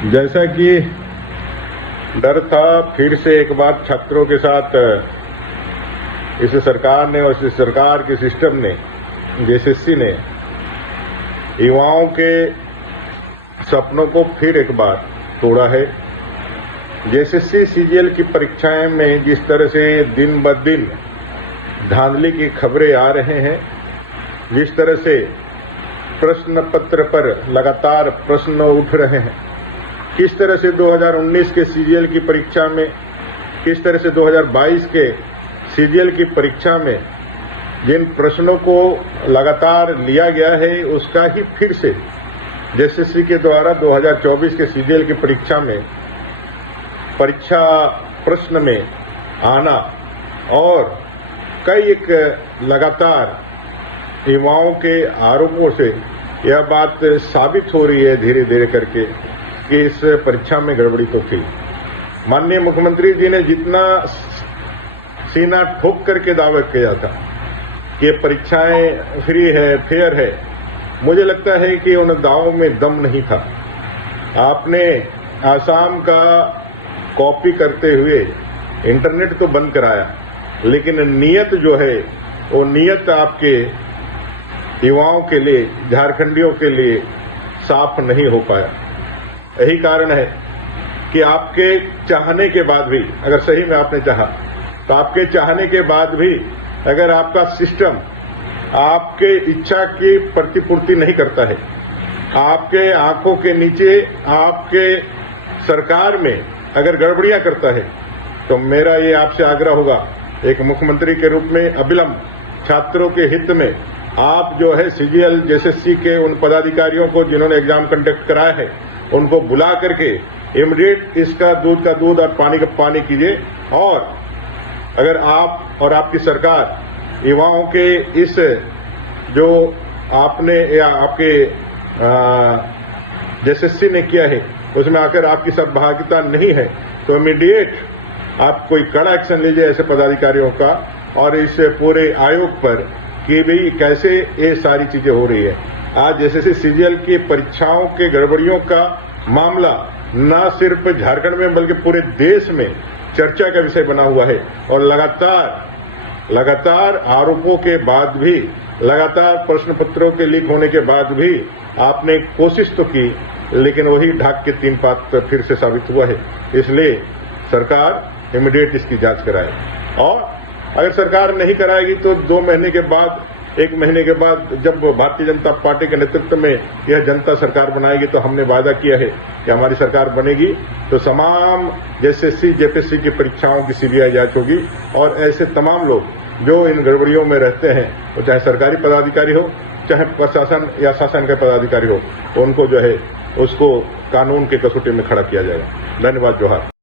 जैसा कि डर था, फिर से एक बार छात्रों के साथ इस सरकार ने और इस सरकार के सिस्टम ने, जेएसएससी ने युवाओं के सपनों को फिर एक बार तोड़ा है। जेएसएससी सीजीएल की परीक्षाएं में जिस तरह से दिन ब दिन धांधली की खबरें आ रहे हैं, जिस तरह से प्रश्न पत्र पर लगातार प्रश्न उठ रहे हैं, किस तरह से 2019 के सीजीएल की परीक्षा में, किस तरह से 2022 के सीजीएल की परीक्षा में जिन प्रश्नों को लगातार लिया गया है, उसका ही फिर से जेएसएससी के द्वारा 2024 के सीजीएल की परीक्षा में परीक्षा प्रश्न में आना और कई एक लगातार युवाओं के आरोपों से यह बात साबित हो रही है धीरे धीरे करके कि इस परीक्षा में गड़बड़ी तो थी। माननीय मुख्यमंत्री जी ने जितना सीना ठोक करके दावा किया था कि ये परीक्षाएं फ्री है, फेयर है, मुझे लगता है कि उन दावों में दम नहीं था। आपने आसाम का कॉपी करते हुए इंटरनेट तो बंद कराया, लेकिन नियत जो है वो नियत आपके युवाओं के लिए, झारखंडियों के लिए साफ नहीं हो पाया। यही कारण है कि आपके चाहने के बाद भी, अगर सही में आपने चाहा, तो आपके चाहने के बाद भी अगर आपका सिस्टम आपके इच्छा की प्रतिपूर्ति नहीं करता है, आपके आंखों के नीचे आपके सरकार में अगर गड़बड़ियां करता है, तो मेरा ये आपसे आग्रह होगा, एक मुख्यमंत्री के रूप में अविलंब छात्रों के हित में आप जो है सीजीएल जेएसएससी के उन पदाधिकारियों को जिन्होंने एग्जाम कंडक्ट कराया है, उनको बुला करके इमीडिएट इसका दूध का दूध और पानी का पानी कीजिए। और अगर आप और आपकी सरकार युवाओं के इस जो आपने या आपके जेएसएससी ने किया है उसमें आकर आपकी सहभागिता नहीं है, तो इमीडिएट आप कोई कड़ा एक्शन लीजिए ऐसे पदाधिकारियों का और इस पूरे आयोग पर कि भाई कैसे ये सारी चीजें हो रही है। आज जेएसएससी सीजीएल की परीक्षाओं के गड़बड़ियों का मामला न सिर्फ झारखंड में बल्कि पूरे देश में चर्चा का विषय बना हुआ है और लगातार आरोपों के बाद भी, लगातार प्रश्न पत्रों के लीक होने के बाद भी आपने कोशिश तो की, लेकिन वही ढाक के तीन पात फिर से साबित हुआ है। इसलिए सरकार इमीडिएट इसकी जांच कराए और अगर सरकार नहीं कराएगी तो 2 महीने के बाद, 1 महीने के बाद जब भारतीय जनता पार्टी के नेतृत्व में यह जनता सरकार बनाएगी, तो हमने वादा किया है कि हमारी सरकार बनेगी तो तमाम जेएसएससी जेपीएससी की परीक्षाओं की सीबीआई जांच होगी और ऐसे तमाम लोग जो इन गड़बड़ियों में रहते हैं, वो चाहे सरकारी पदाधिकारी हो, चाहे प्रशासन या शासन के पदाधिकारी हो, तो उनको जो है उसको कानून के कसौटी में खड़ा किया जाएगा। धन्यवाद। जोहार।